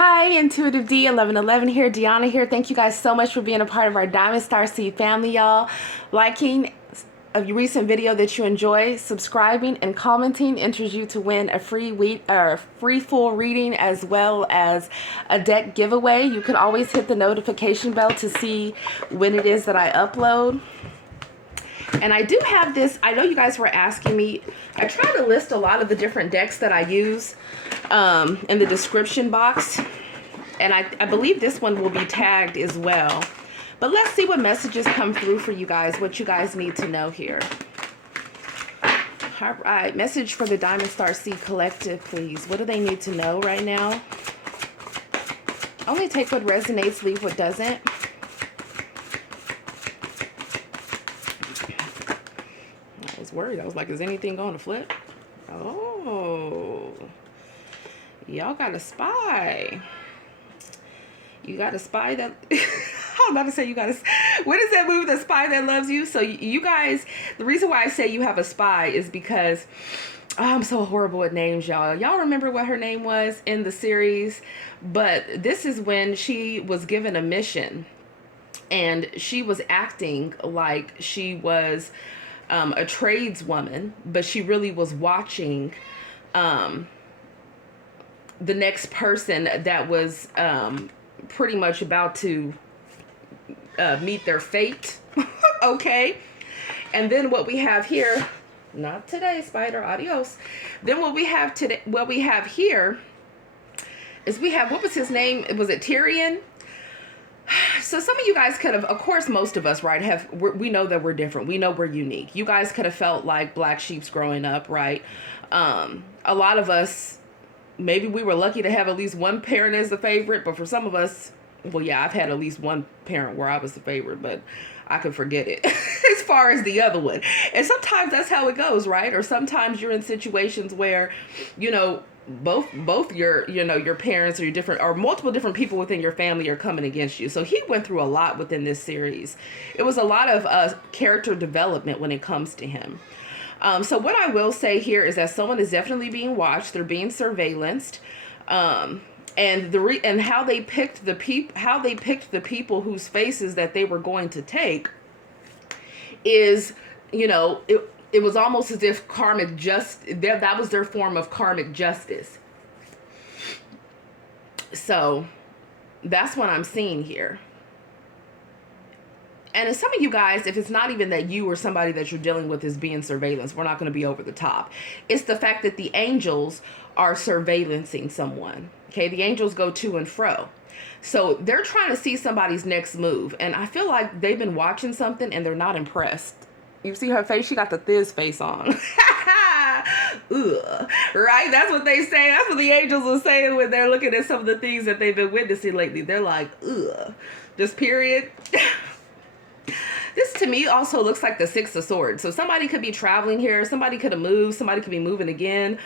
Hi, Intuitive D 1111 here, Dionna here. Thank you guys so much for being a part of our Diamond Star Seed family, y'all. Liking a recent video that you enjoy, subscribing, and commenting enters you to win a free full reading as well as a deck giveaway. You can always hit the notification bell to see when it is that I upload. And I do have this, I know you guys were asking me, I try to list a lot of the different decks that I use in the description box. And I believe this one will be tagged as well. But let's see what messages come through for you guys, what you guys need to know here. All right, message for the Diamond Star Seed Collective, please. What do they need to know right now? Only take what resonates, leave what doesn't. I was worried. I was like, is anything going to flip? Oh, y'all got a spy. You got a spy that... I'm about to say you got a... What is that movie, The Spy That Loves You? So you guys... The reason why I say you have a spy is because... I'm so horrible at names, y'all. Y'all remember what her name was in the series? But this is when she was given a mission. And she was acting like she was a tradeswoman. But she really was watching... the next person that was... pretty much about to meet their fate. Okay, and then what we have here, not today, spider, adios. Then what we have today, what we have here is we have, what was his name? Was it Tyrion? So some of you guys could have, of course, most of us, right, we know that we're different. We know we're unique. You guys could have felt like black sheeps growing up, right? A lot of us, maybe we were lucky to have at least one parent as the favorite, but for some of us, well, yeah, I've had at least one parent where I was the favorite, but I could forget it as far as the other one. And sometimes that's how it goes, right? Or sometimes you're in situations where, you know, both your, you know, your parents or your different, or multiple different people within your family are coming against you. So he went through a lot within this series. It was a lot of character development when it comes to him. So what I will say here is that someone is definitely being watched. They're being surveillanced. And how they picked the people whose faces that they were going to take is, you know, it was almost as if that was their form of karmic justice. So that's what I'm seeing here. And some of you guys, if it's not even that you or somebody that you're dealing with is being surveillanced, we're not going to be over the top. It's the fact that the angels are surveillancing someone. Okay, the angels go to and fro. So they're trying to see somebody's next move. And I feel like they've been watching something and they're not impressed. You see her face? She got the Thiz face on. Ugh. Right? That's what they say. That's what the angels are saying when they're looking at some of the things that they've been witnessing lately. They're like, ugh. Just period. This to me also looks like the Six of Swords. So somebody could be traveling here. Somebody could have moved. Somebody could be moving again.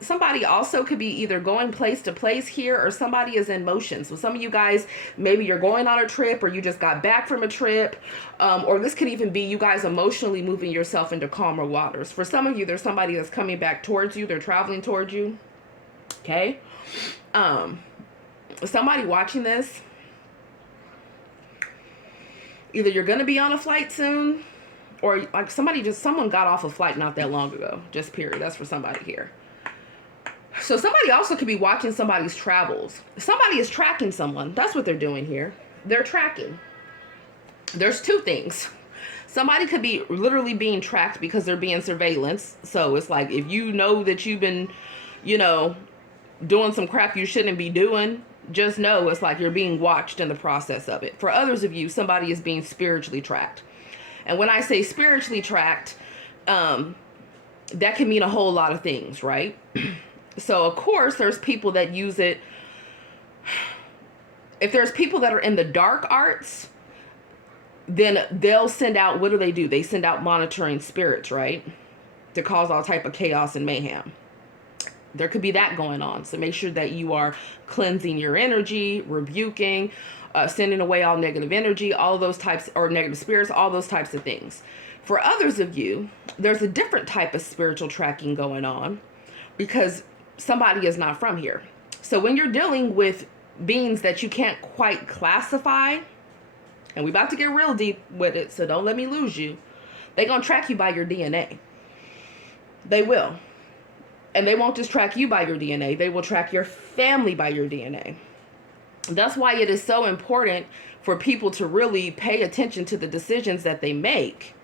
Somebody also could be either going place to place here, or somebody is in motion. So some of you guys, maybe you're going on a trip, or you just got back from a trip. Or this could even be you guys emotionally moving yourself into calmer waters. For some of you, there's somebody that's coming back towards you. They're traveling towards you. Okay. Somebody watching this. Either you're going to be on a flight soon, or like someone got off a flight not that long ago. Just period. That's for somebody here. So somebody also could be watching somebody's travels. Somebody is tracking someone. That's what they're doing here. They're tracking. There's two things. Somebody could be literally being tracked because they're being surveillance. So it's like, if you know that you've been, you know, doing some crap you shouldn't be doing, just know it's like you're being watched in the process of it. For others of you, somebody is being spiritually tracked. And when I say spiritually tracked, that can mean a whole lot of things, right? So, of course, there's people that use it. If there's people that are in the dark arts, then they'll send out, what do? They send out monitoring spirits, right? To cause all type of chaos and mayhem. There could be that going on. So make sure that you are cleansing your energy, rebuking, sending away all negative energy, all those types, or negative spirits, all those types of things. For others of you, there's a different type of spiritual tracking going on because somebody is not from here. So when you're dealing with beings that you can't quite classify, and we about to get real deep with it, so don't let me lose you, they're going to track you by your DNA. They will. And they won't just track you by your DNA. They will track your family by your DNA. That's why it is so important for people to really pay attention to the decisions that they make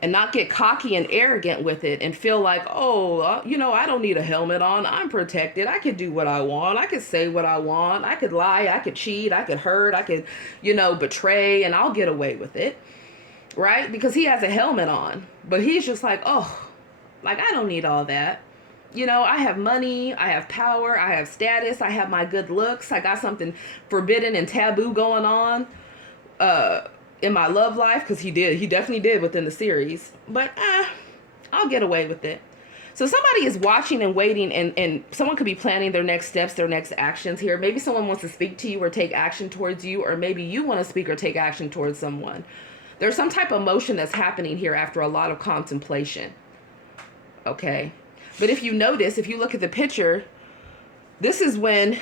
and not get cocky and arrogant with it and feel like, oh, you know, I don't need a helmet on. I'm protected. I could do what I want. I could say what I want. I could lie. I could cheat. I could hurt. I could, you know, betray, and I'll get away with it. Right? Because he has a helmet on. But he's just like, oh, like, I don't need all that. You know, I have money, I have power, I have status, I have my good looks, I got something forbidden and taboo going on in my love life, because he definitely did within the series. But I'll get away with it. So somebody is watching and waiting, and someone could be planning their next steps, their next actions here. Maybe someone wants to speak to you or take action towards you, or maybe you want to speak or take action towards someone. There's some type of motion that's happening here after a lot of contemplation. Okay? But if you notice, if you look at the picture, this is when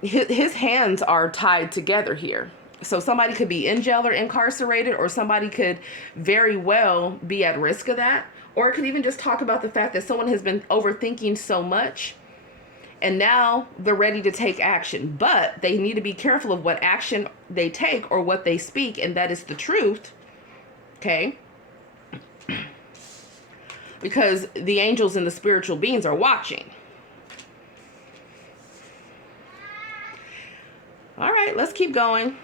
his hands are tied together here. So somebody could be in jail or incarcerated, or somebody could very well be at risk of that. Or it could even just talk about the fact that someone has been overthinking so much and now they're ready to take action. But they need to be careful of what action they take or what they speak, and that is the truth. Okay? Because the angels and the spiritual beings are watching. All right, let's keep going.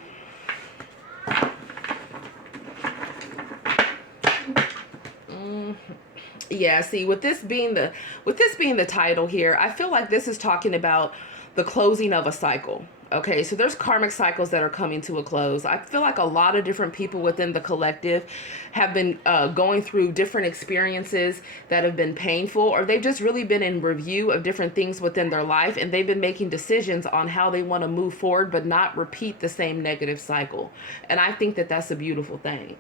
Yeah, see, with this being the title here, I feel like this is talking about the closing of a cycle. Okay, so there's karmic cycles that are coming to a close. I feel like a lot of different people within the collective have been going through different experiences that have been painful, or they've just really been in review of different things within their life, and they've been making decisions on how they want to move forward but not repeat the same negative cycle. And I think that that's a beautiful thing.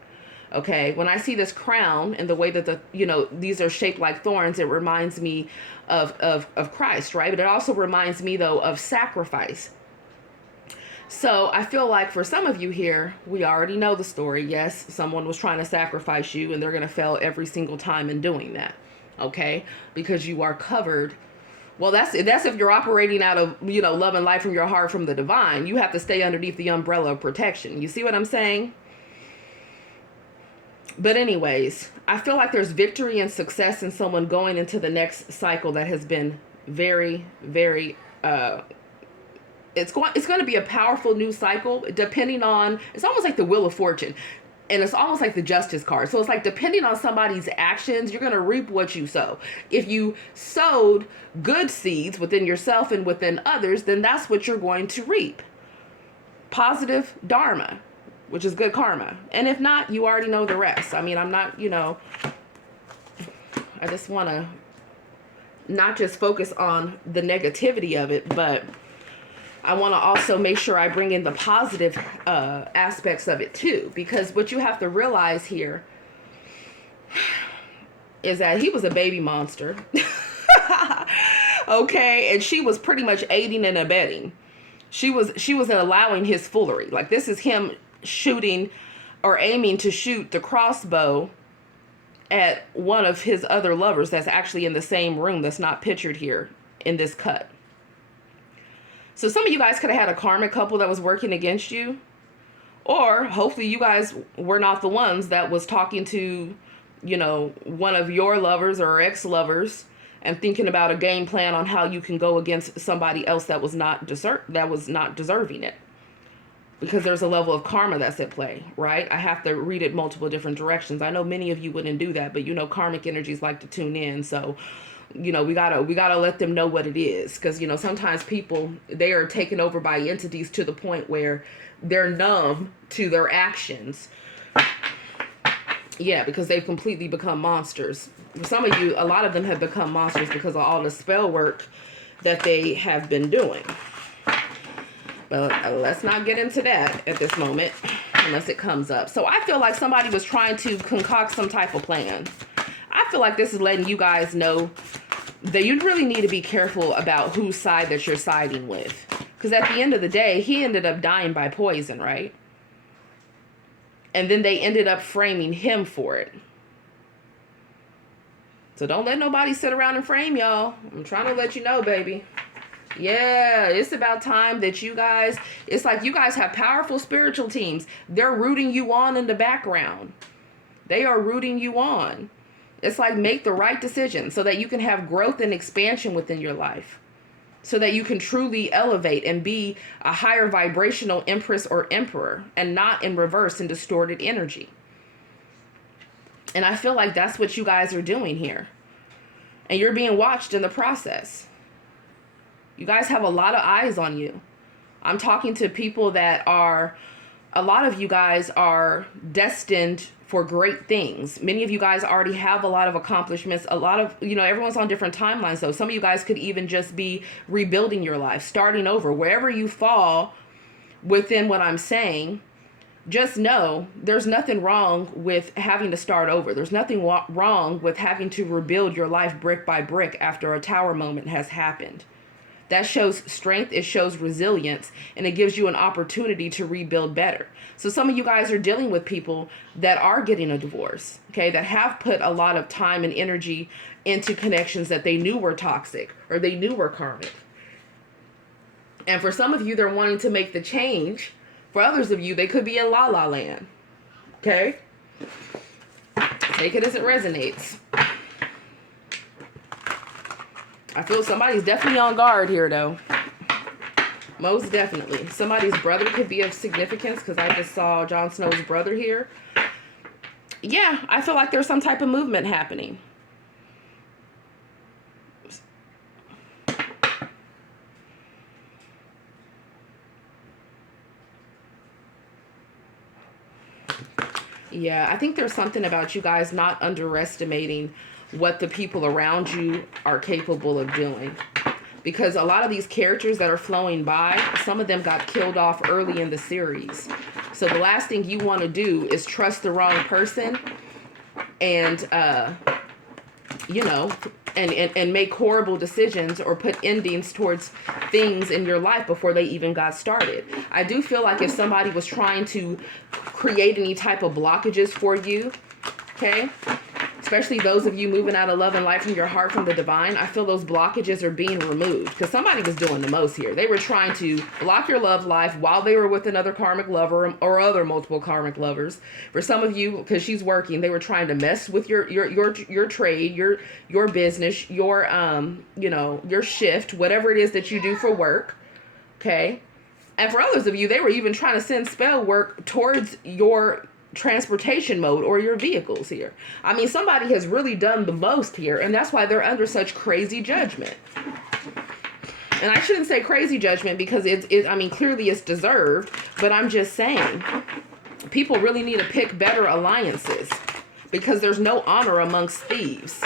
Okay, when I see this crown and the way that these are shaped like thorns, it reminds me of Christ, right? But it also reminds me, though, of sacrifice. So I feel like for some of you here, we already know the story. Yes, someone was trying to sacrifice you, and they're going to fail every single time in doing that. Okay, because you are covered. Well, that's if you're operating out of, love and light from your heart from the divine. You have to stay underneath the umbrella of protection. You see what I'm saying? But anyways, I feel like there's victory and success in someone going into the next cycle that has been very, very, it's going to be a powerful new cycle, depending on, it's almost like the Wheel of Fortune, and it's almost like the Justice card. So it's like, depending on somebody's actions, you're going to reap what you sow. If you sowed good seeds within yourself and within others, then that's what you're going to reap. Positive dharma, which is good karma. And if not, you already know the rest. I mean, I'm not, I just want to not just focus on the negativity of it, but I want to also make sure I bring in the positive aspects of it too. Because what you have to realize here is that he was a baby monster. Okay, and she was pretty much aiding and abetting. She was allowing his foolery. Like, this is him shooting or aiming to shoot the crossbow at one of his other lovers that's actually in the same room, that's not pictured here in this cut. So some of you guys could have had a karmic couple that was working against you, or hopefully you guys were not the ones that was talking to, one of your lovers or ex-lovers and thinking about a game plan on how you can go against somebody else that was not deserving it. Because there's a level of karma that's at play, right? I have to read it multiple different directions. I know many of you wouldn't do that, but karmic energies like to tune in. So, we gotta let them know what it is. Because, sometimes people, they are taken over by entities to the point where they're numb to their actions. Yeah, because they've completely become monsters. Some of you, a lot of them have become monsters because of all the spell work that they have been doing. But let's not get into that at this moment unless it comes up. So I feel like somebody was trying to concoct some type of plan. I feel like this is letting you guys know that you really need to be careful about whose side that you're siding with. Because at the end of the day, he ended up dying by poison, right? And then they ended up framing him for it. So don't let nobody sit around and frame y'all. I'm trying to let you know, baby. Yeah, it's about time that you guys, it's like you guys have powerful spiritual teams. They're rooting you on in the background. They are rooting you on. It's like make the right decision so that you can have growth and expansion within your life. So that you can truly elevate and be a higher vibrational empress or emperor and not in reverse and distorted energy. And I feel like that's what you guys are doing here. And you're being watched in the process. You guys have a lot of eyes on you. I'm talking to people that are, a lot of you guys are destined for great things. Many of you guys already have a lot of accomplishments. A lot of, everyone's on different timelines. So some of you guys could even just be rebuilding your life, starting over. Wherever you fall within what I'm saying, just know there's nothing wrong with having to start over. There's nothing wrong with having to rebuild your life brick by brick after a tower moment has happened. That shows strength, it shows resilience, and it gives you an opportunity to rebuild better. So some of you guys are dealing with people that are getting a divorce, okay, that have put a lot of time and energy into connections that they knew were toxic or they knew were karmic. And for some of you, they're wanting to make the change. For others of you, they could be in la la land, okay? Take it as it resonates. I feel somebody's definitely on guard here, though. Most definitely. Somebody's brother could be of significance because I just saw Jon Snow's brother here. Yeah, I feel like there's some type of movement happening. Yeah, I think there's something about you guys not underestimating what the people around you are capable of doing. Because a lot of these characters that are flowing by, some of them got killed off early in the series. So the last thing you want to do is trust the wrong person and, and make horrible decisions or put endings towards things in your life before they even got started. I do feel like if somebody was trying to create any type of blockages for you, okay, especially those of you moving out of love and light from your heart from the divine, I feel those blockages are being removed because somebody was doing the most here. They were trying to block your love life while they were with another karmic lover or other multiple karmic lovers. For some of you, because she's working, they were trying to mess with your trade, your business, your shift, whatever it is that you do for work. Okay. And for others of you, they were even trying to send spell work towards your transportation mode or your vehicles here. I mean, somebody has really done the most here, and that's why they're under such crazy judgment. And I shouldn't say crazy judgment because clearly it's deserved, but I'm just saying people really need to pick better alliances because there's no honor amongst thieves.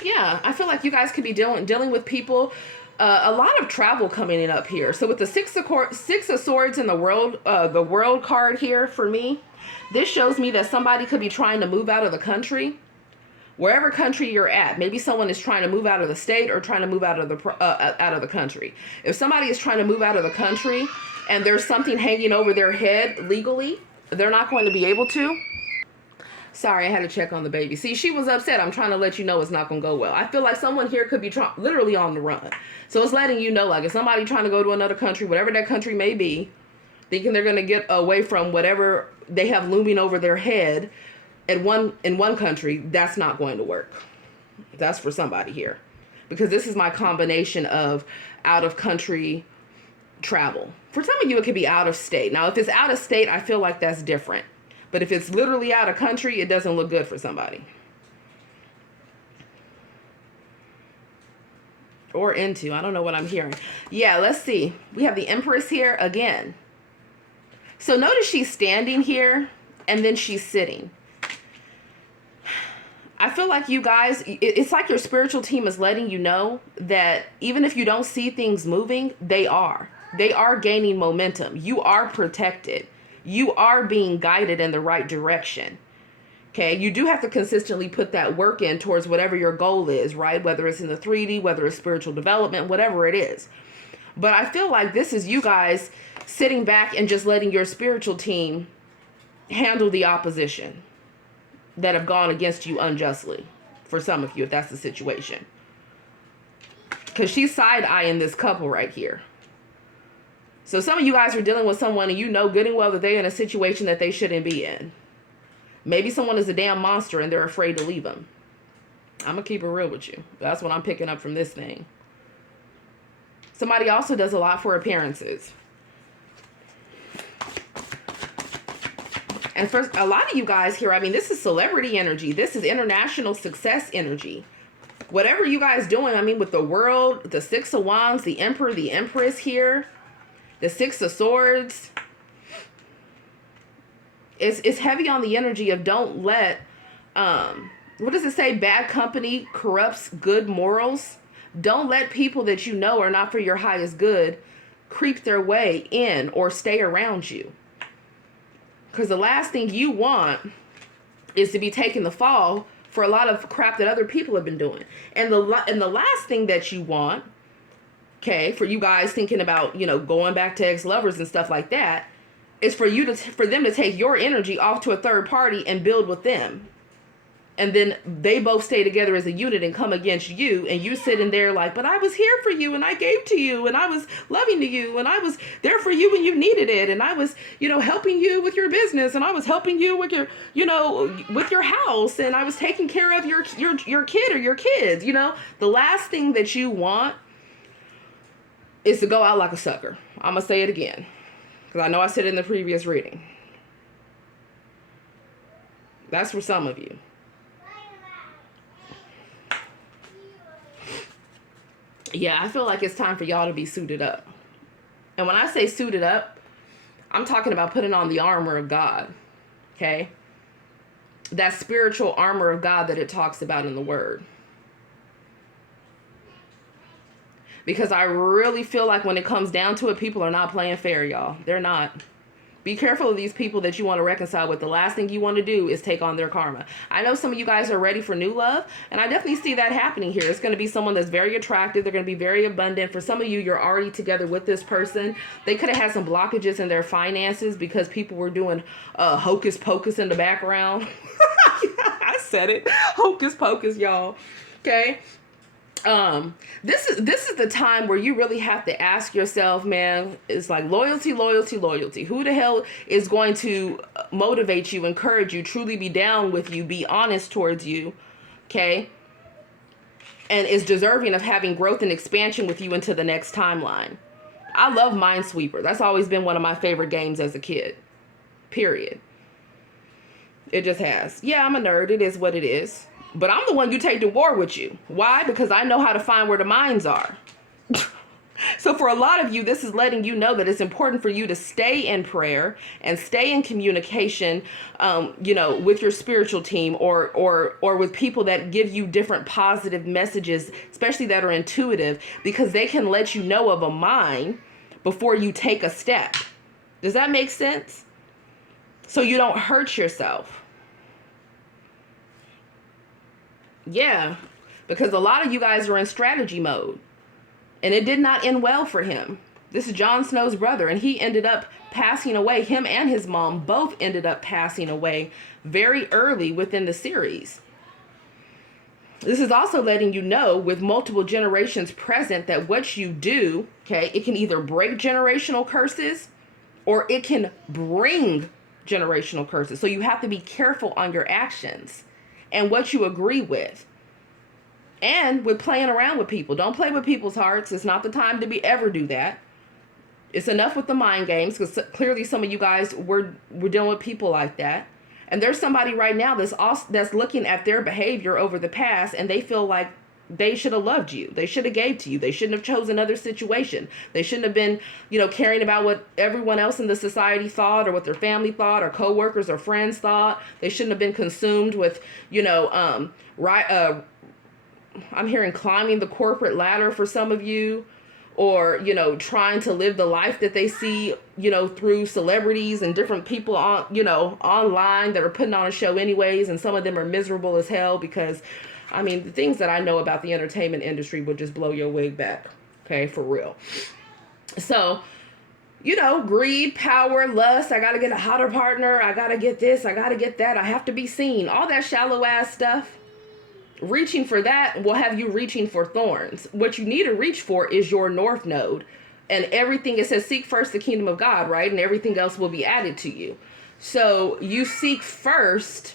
Yeah, I feel like you guys could be dealing with people. A lot of travel coming in up here. So with the Six of Swords and the World card here for me, this shows me that somebody could be trying to move out of the country, wherever country you're at. Maybe someone is trying to move out of the state or trying to move out of the country. If somebody is trying to move out of the country and there's something hanging over their head legally, they're not going to be able to. Sorry, I had to check on the baby. See, she was upset. I'm trying to let you know it's not going to go well. I feel like someone here could be literally on the run. So it's letting you know, like, if somebody trying to go to another country, whatever that country may be, thinking they're going to get away from whatever they have looming over their head in one country, that's not going to work. That's for somebody here. Because this is my combination of out-of-country travel. For some of you, it could be out of state. Now, if it's out of state, I feel like that's different. But if it's literally out of country, it doesn't look good for somebody. Or into. I don't know what I'm hearing. Yeah, let's see. We have the Empress here again. So notice she's standing here and then she's sitting. I feel like you guys, it's like your spiritual team is letting you know that even if you don't see things moving, they are. They are gaining momentum. You are protected. You are being guided in the right direction. Okay, you do have to consistently put that work in towards whatever your goal is, right? Whether it's in the 3D, whether it's spiritual development, whatever it is. But I feel like this is you guys sitting back and just letting your spiritual team handle the opposition that have gone against you unjustly. For some of you, if that's the situation. Because she's side-eyeing this couple right here. So some of you guys are dealing with someone and you know good and well that they're in a situation that they shouldn't be in. Maybe someone is a damn monster and they're afraid to leave them. I'm going to keep it real with you. That's what I'm picking up from this thing. Somebody also does a lot for appearances. And for a lot of you guys here, I mean, this is celebrity energy. This is international success energy. Whatever you guys doing, I mean, with the world, the Six of Wands, the Emperor, the Empress here, the Six of Swords. It's heavy on the energy of don't let, what does it say? Bad company corrupts good morals. Don't let people that you know are not for your highest good creep their way in or stay around you. Because the last thing you want is to be taking the fall for a lot of crap that other people have been doing. And the last thing that you want, okay, for you guys thinking about, you know, going back to ex-lovers and stuff like that, is for them to take your energy off to a third party and build with them. And then they both stay together as a unit and come against you. And you sitting there like, but I was here for you and I gave to you and I was loving to you and I was there for you when you needed it. And I was, you know, helping you with your business and I was helping you with your, you know, with your house. And I was taking care of your kid or your kids. You know, the last thing that you want is to go out like a sucker. I'm going to say it again. Because I know I said it in the previous reading. That's for some of you. Yeah, I feel like it's time for y'all to be suited up. And when I say suited up, I'm talking about putting on the armor of God. Okay? That spiritual armor of God that it talks about in the Word. Because I really feel like when it comes down to it, people are not playing fair, y'all. They're not. Be careful of these people that you want to reconcile with. The last thing you want to do is take on their karma. I know some of you guys are ready for new love, and I definitely see that happening here. It's going to be someone that's very attractive. They're going to be very abundant. For some of you, you're already together with this person. They could have had some blockages in their finances because people were doing hocus pocus in the background. I said it. Hocus pocus, y'all. Okay? This is the time where you really have to ask yourself, man, it's like loyalty. Who the hell is going to motivate you, encourage you, truly be down with you, be honest towards you, okay? And is deserving of having growth and expansion with you into the next timeline. I love Minesweeper. That's always been one of my favorite games as a kid. Period. It just has. Yeah, I'm a nerd. It is what it is. But I'm the one you take to war with you. Why? Because I know how to find where the mines are. So for a lot of you, this is letting you know that it's important for you to stay in prayer and stay in communication, you know, with your spiritual team or with people that give you different positive messages, especially that are intuitive, because they can let you know of a mine before you take a step. Does that make sense? So you don't hurt yourself. Yeah, because a lot of you guys are in strategy mode. And it did not end well for him. This is Jon Snow's brother, and he ended up passing away. Him and his mom both ended up passing away very early within the series. This is also letting you know, with multiple generations present, that what you do, okay, it can either break generational curses or it can bring generational curses. So you have to be careful on your actions and what you agree with. And with playing around with people. Don't play with people's hearts. It's not the time to ever do that. It's enough with the mind games, because clearly some of you guys were dealing with people like that. And there's somebody right now that's looking at their behavior over the past, and they feel like they should have loved you. They should have gave to you. They shouldn't have chosen another situation. They shouldn't have been, you know, caring about what everyone else in the society thought, or what their family thought, or coworkers or friends thought. They shouldn't have been consumed with, you know, I'm hearing climbing the corporate ladder for some of you, or, you know, trying to live the life that they see you know, through celebrities and different people on, you know, online that are putting on a show anyways, and some of them are miserable as hell because, I mean, the things that I know about the entertainment industry would just blow your wig back. Okay, for real. So, you know, greed, power, lust, I gotta get a hotter partner, I gotta get this, I gotta get that, I have to be seen, all that shallow ass stuff. Reaching for that will have you reaching for thorns. What you need to reach for is your north node. And everything, it says seek first the kingdom of God, right? And everything else will be added to you. So you seek first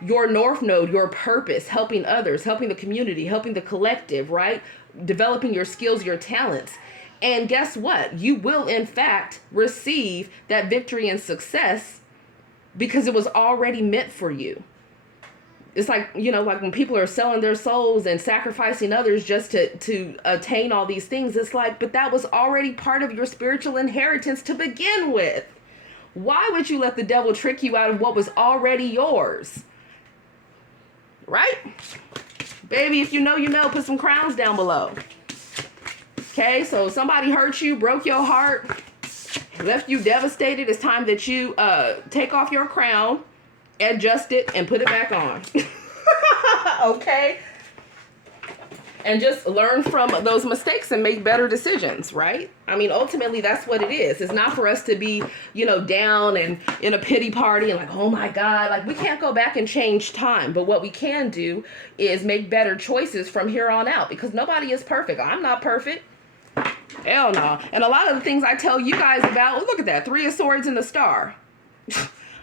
your north node, your purpose, helping others, helping the community, helping the collective, right? Developing your skills, your talents. And guess what? You will, in fact, receive that victory and success because it was already meant for you. It's like, you know, like when people are selling their souls and sacrificing others just to attain all these things. It's like, but that was already part of your spiritual inheritance to begin with. Why would you let the devil trick you out of what was already yours? Right? Baby, if you know, put some crowns down below. Okay, so somebody hurt you, broke your heart, left you devastated. It's time that you take off your crown, adjust it, and put it back on. Okay? And just learn from those mistakes and make better decisions, right? I mean, ultimately, that's what it is. It's not for us to be, you know, down and in a pity party and like, oh my God, like we can't go back and change time. But what we can do is make better choices from here on out because nobody is perfect. I'm not perfect. Hell no. And a lot of the things I tell you guys about, look at that, 3 of Swords and the Star.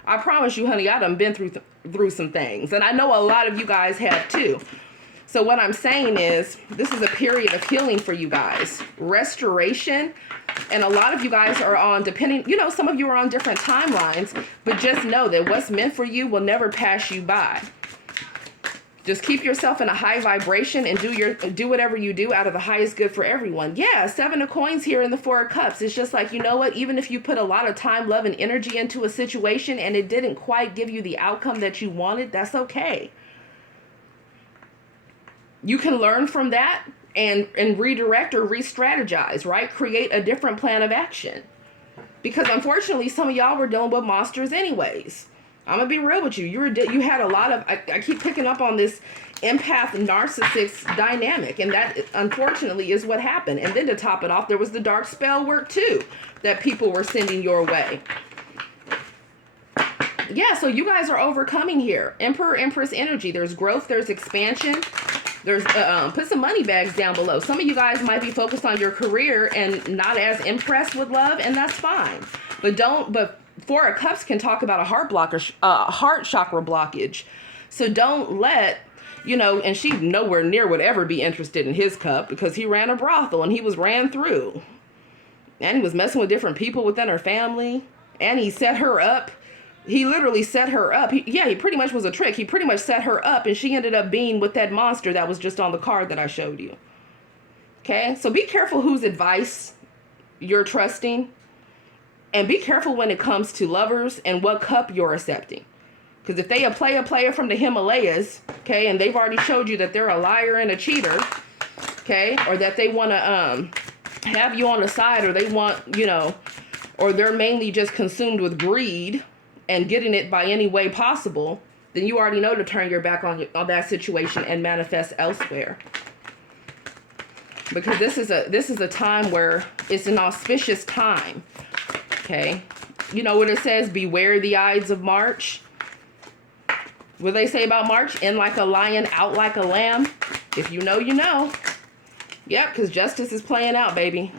I promise you, honey, I done been through some things. And I know a lot of you guys have too. So what I'm saying is, this is a period of healing for you guys. Restoration. And a lot of you guys are on, depending, you know, some of you are on different timelines. But just know that what's meant for you will never pass you by. Just keep yourself in a high vibration and do whatever you do out of the highest good for everyone. Yeah, 7 of Coins here in the 4 of Cups. It's just like, you know what? Even if you put a lot of time, love, and energy into a situation and it didn't quite give you the outcome that you wanted, that's okay. You can learn from that and redirect or re-strategize, right? Create a different plan of action. Because unfortunately, some of y'all were dealing with monsters anyways. I'm going to be real with you. You had a lot of, I keep picking up on this empath narcissist dynamic. And that, unfortunately, is what happened. And then to top it off, there was the dark spell work, too, that people were sending your way. Yeah, so you guys are overcoming here. Emperor, Empress energy. There's growth. There's expansion. There's put some money bags down below. Some of you guys might be focused on your career and not as impressed with love, and that's fine. But 4 of Cups can talk about a heart chakra blockage. So don't let, you know, and she nowhere near would ever be interested in his cup because he ran a brothel and he was ran through. And he was messing with different people within her family. And he set her up. He literally set her up. He pretty much was a trick. He pretty much set her up and she ended up being with that monster that was just on the card that I showed you. Okay, so be careful whose advice you're trusting. And be careful when it comes to lovers and what cup you're accepting. Because if they play a player from the Himalayas, okay, and they've already showed you that they're a liar and a cheater, okay, or that they want to have you on the side, or they want, you know, or they're mainly just consumed with greed and getting it by any way possible, then you already know to turn your back on that situation and manifest elsewhere. Because this is a time where it's an auspicious time. Okay, you know what it says? Beware the Ides of March. What do they say about March? In like a lion, out like a lamb. If you know, you know. Yep, because justice is playing out, baby.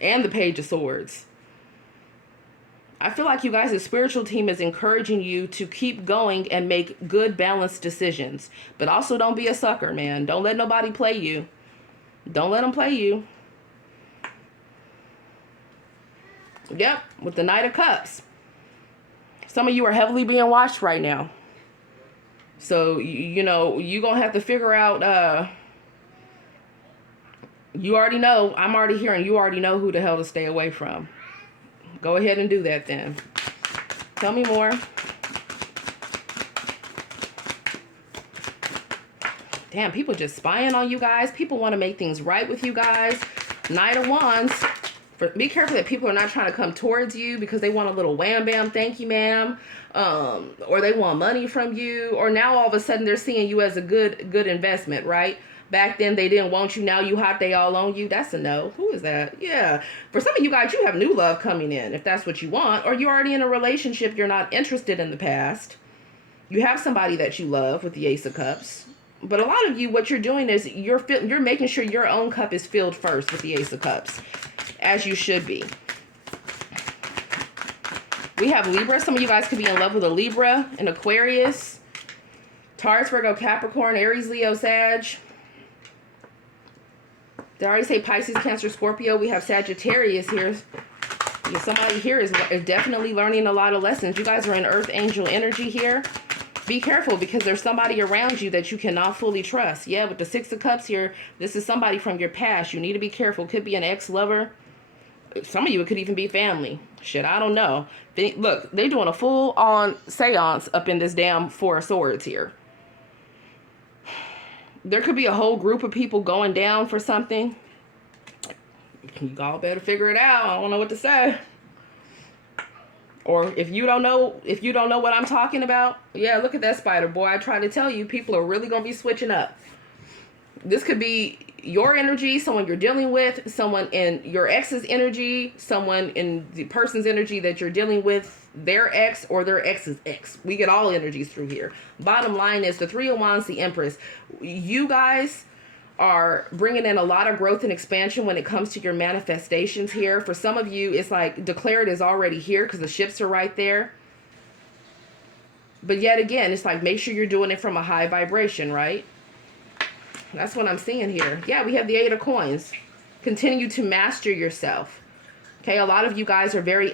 And the Page of Swords. I feel like you guys' spiritual team is encouraging you to keep going and make good, balanced decisions. But also don't be a sucker, man. Don't let nobody play you. Don't let them play you. Yep, with the Knight of Cups. Some of you are heavily being watched right now. So, you know, you're going to have to figure out, you already know, I'm already hearing, you already know who the hell to stay away from. Go ahead and do that then. Tell me more. Damn, people just spying on you guys. People want to make things right with you guys. Knight of Wands. Be careful that people are not trying to come towards you because they want a little wham bam, thank you ma'am, or they want money from you, or now all of a sudden they're seeing you as a good investment, right? Back then they didn't want you, now you hot, they all on you. That's a no. Who is that? Yeah. For some of you guys, you have new love coming in if that's what you want, or you're already in a relationship, you're not interested in the past. You have somebody that you love with the Ace of Cups. But a lot of you, what you're doing is you're making sure your own cup is filled first with the Ace of Cups. As you should be. We have Libra. Some of you guys could be in love with a Libra, an Aquarius, Taurus, Virgo, Capricorn, Aries, Leo, Sag. Did I already say Pisces, Cancer, Scorpio? We have Sagittarius here. Somebody here is definitely learning a lot of lessons. You guys are in Earth Angel energy here. Be careful because there's somebody around you that you cannot fully trust. Yeah, with the Six of Cups here, this is somebody from your past. You need to be careful. Could be an ex-lover. Some of you, it could even be family. Shit, I don't know. Look, they're doing a full-on seance up in this damn Four of Swords here. There could be a whole group of people going down for something. You all better figure it out. I don't know what to say. Or if you don't know what I'm talking about, yeah, look at that spider, boy. I try to tell you, people are really going to be switching up. This could be your energy, someone you're dealing with, someone in your ex's energy, someone in the person's energy that you're dealing with, their ex or their ex's ex. We get all energies through here. Bottom line is the Three of Wands, the Empress. You guys are bringing in a lot of growth and expansion when it comes to your manifestations here. For some of you, it's like declared is already here because the ships are right there. But yet again, it's like make sure you're doing it from a high vibration, right? That's what I'm seeing here. Yeah, we have the Eight of Coins. Continue to master yourself. Okay, a lot of you guys are very